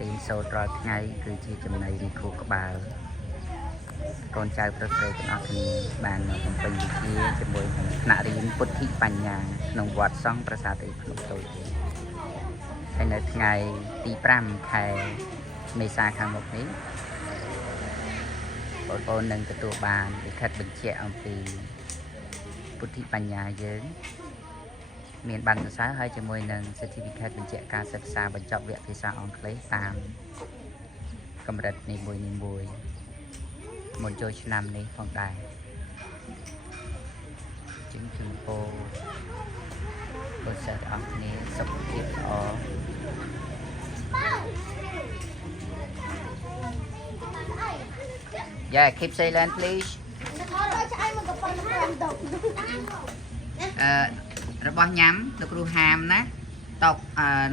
រៀនសូត្ររាល់ថ្ងៃគឺជាចំណៃនៃខួរក្បាលកូនចៅប្រុសស្រីទាំងអស់គ្នាបានបំពេញវិជ្ជាជាមួយនឹងថ្នាក់រៀនពុទ្ធិបញ្ញាក្នុងវត្តសង្ឃប្រាសាទអេភ្នំតូចហើយនៅថ្ងៃទី5ខែមេសាខាងមុខនេះបងប្អូននឹងទទួលបានលិខិតបញ្ជាក់អំពីពុទ្ធិបញ្ញាយើងមានបានសរសើរហើយជាមួយនឹង certificate បញ្ជាក់ការសិក្សាបញ្ចប់វគ្គភាសាអង់គ្លេសតាមកម្រិតនីមួយមុនចូលឆ្នាំនេះផងដែរជំរាបពរបងប្អូនទាំងអស់គ្នាសុខភាពល្អ Yeah, keep silent please របស់ញ៉ាំលោកគ្រូហាមណាតុក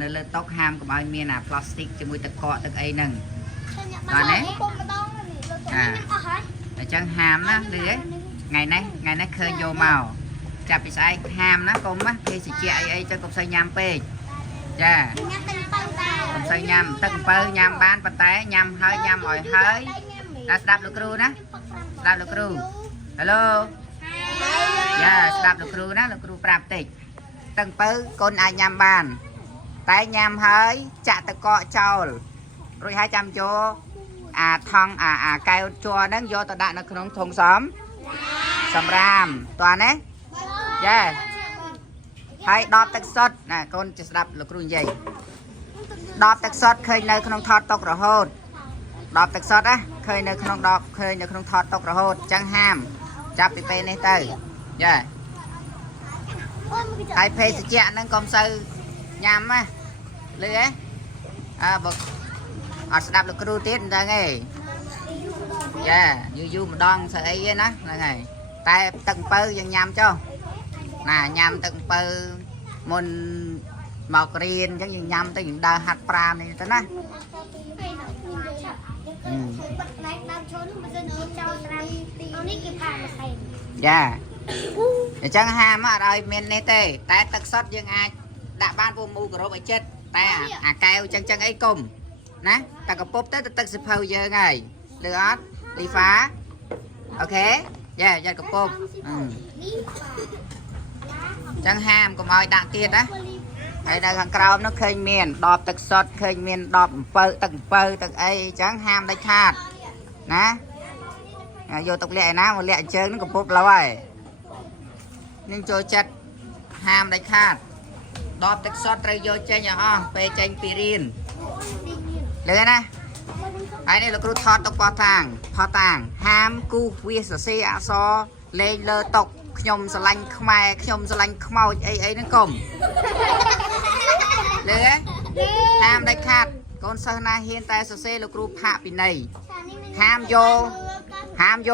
នៅលើតុកហាមកុំឲ្យមានអាប្លាស្ទិកជាមួយទឹកកកទឹកអីហ្នឹងបាទណាអញ្ចឹងហាមណាលឺទេថ្ងៃនេះឃើញយកមកចាប់ពីស្អែកហាមណាកុំណាភេសជ្ជៈអីចឹងកុំសូវញ៉ាំពេកចាកុំសូវញ៉ាំទឹកអំពៅញ៉ាំបានប៉ុន្តែញ៉ាំហើយញ៉ាំឲ្យហើយតែស្ដាប់លោកគ្រូណាស្ដាប់លោកគ្រូ Hello យ៉ាស្ដាប់លោកគ្រូណាលោកគ្រូប្រាប់តិចទឹកអំពៅកូនអាចញ៉ាំបានតែញ៉ាំហើយចាក់ទឹកកកចោលរួចហើយចាំចូលអាថង់អាកែវជ័រហ្នឹងយកទៅដាក់នៅក្នុងធុងសម្រាមតើណាយ៉ាហើយដបទឹកសុទ្ធណាកូនจะស្ដាប់លោកគ្រូនិយាយដបទឹកសុទ្ធឃើញនៅក្នុងថតតុករហូតដបទឹកសុទ្ធណាឃើញនៅក្នុងថតតុករហូតអញ្ចឹងហាមចាប់ពីពេលនេះទៅយ៉ាហើយភេសជ្ជៈហ្នឹងកុំសូវញ៉ាំណាលឺហ៎បើអត់ស្ដាប់លោកគ្រូទៀតមិនដឹងទេយ៉ាយូរម្ដងស្អីទេណាហ្នឹងហើយតែទឹកអំពៅយើងញ៉ាំចុះណាញ៉ាំទឹកអំពៅមុនមករៀនអញ្ចឹងយើងញ៉ាំទៅយើងដើរហាត់ប្រាណនេះទៅណាយ៉ាអញ្ចឹងហាមអត់ឲ្យមាននេះទេតែទឹកសុទ្ធយើងអាចដាក់បានពូមូគោរពឲ្យចិត្តតែអាកែវចឹងអីកុំណាតែកពុបទៅទឹកសិភៅយើងហើយលឺអត់លីហ្វាអូខេយ៉ាយ៉ាកពុបចឹងហាមកុំឲ្យដាក់ទៀតណាហើយនៅខាងក្រោមនោះឃើញមានដបទឹកសុទ្ធឃើញមានដបអំពៅទឹកអីចឹងហាមដាច់ខាតណាយកទុកលាក់ឯណាមកលាក់ជើងនឹងកពុបឡូវហើយនឹងចូលចិត្តហាមដាច់ខាតដបទឹកសុទ្ធត្រូវយកចេញឲ្យអស់ពេលចេញពីរៀនលឺណាហើយនេះលោកគ្រូថតតុកផតាំងហាមគូវាសរសេរអក្សរលេងលើតុកខ្ញុំស្រឡាញ់ខ្មែរខ្ញុំស្រឡាញ់ខ្មោចអីហ្នឹងកុំលឺហាមដាច់ខាតកូនសិស្សណាហ៊ានតែសរសេរលោកគ្រូផាកពិន័យហាមយ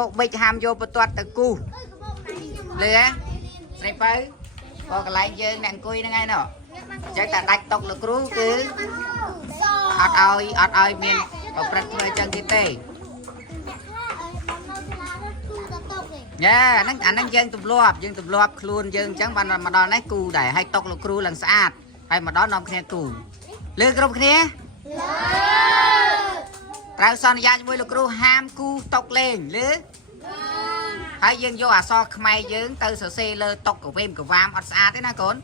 កប៊ិចហាមយកបន្ទាត់ទៅគូសលឺស្រីបើក៏កន្លែងយើងអ្នកអង្គុយហ្នឹងឯណោះអញ្ចឹងតែដាច់តុកលោកគ្រូគឺអត់ឲ្យមានប្រព្រឹត្តធ្វើចឹងទៀតទេយ៉ាអាហ្នឹងយើងទម្លាប់ខ្លួនយើងអញ្ចឹងបានមកដល់នេះគូដែរឲ្យតុកលោកគ្រូឡើងស្អាតហើយមកដល់នាំគ្នាគូលើគ្រប់គ្នាត្រូវសន្យាជាមួយលោកគ្រូហាមគូតុកលេងលើហើយយើងយកអក្សរខ្មែរយើងទៅសរសេរលើតុកកវេមកវាមអត់ស្អាតទេណាកូន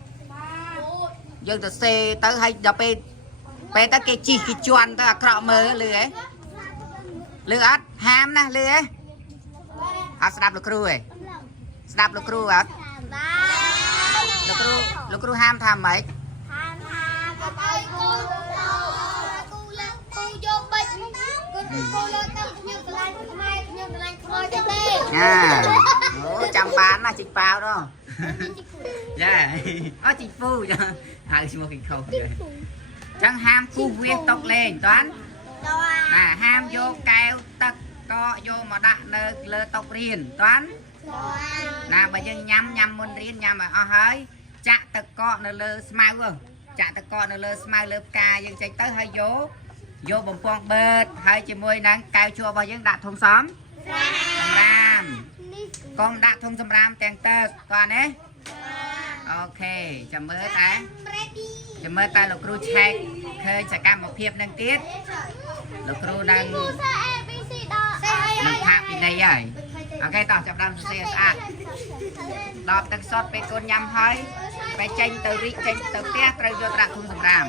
យើងទៅសេទៅហើយដល់ពេលទៅគេជីកគេជន់ទៅអាក្រក់មើលលឺហ៎លឺអត់ហាមណាលឺហ៎អត់ស្ដាប់លោកគ្រូទេស្ដាប់លោកគ្រូអត់លោកគ្រូហាមថាម៉េចហាមកុំឲ្យគូយកបិចគូលើទៅខ្ញុំកន្លែងខ្មែរខ្ញុំកន្លែងខ្មោចទេអូចាំបានណាជីកប៉ាវដល់យ៉ាអូជីកពូហៅឈ្មោះគេខុសទេចឹងហាមគូវាតុកលេងតាន់ណាហាមយកកែវទឹកកកយកមកដាក់នៅលើតុករៀនតាន់ណាបើយើងញ៉ាំមុនរៀនញ៉ាំឲ្យអស់ហើយចាក់ទឹកកកនៅលើស្មៅចាក់ទឹកកកនៅលើស្មៅលើផ្កាយើងចេញទៅហើយយកបំពង់បឺតហើយជាមួយនឹងកែវជ័ររបស់យើងដាក់ធុងសម្រាមកុំដាក់ធុងសម្រាមទាំងទឹកតាន់ទេអូខេចាំមើលតែលោកគ្រូឆែកឃ ឃើញសកម្មភាពនឹងទៀតលោកគ្រូនឹងផាកពីនៃហើយអូខេតោះចាប់ដើមសរសេរស្អាតដបទឹកសុទ្ធពេលកូនញ៉ាំហើយពេលចេញទៅរីកចេញទៅផ្ទះត្រូវយកដាក់ធុងសម្រាម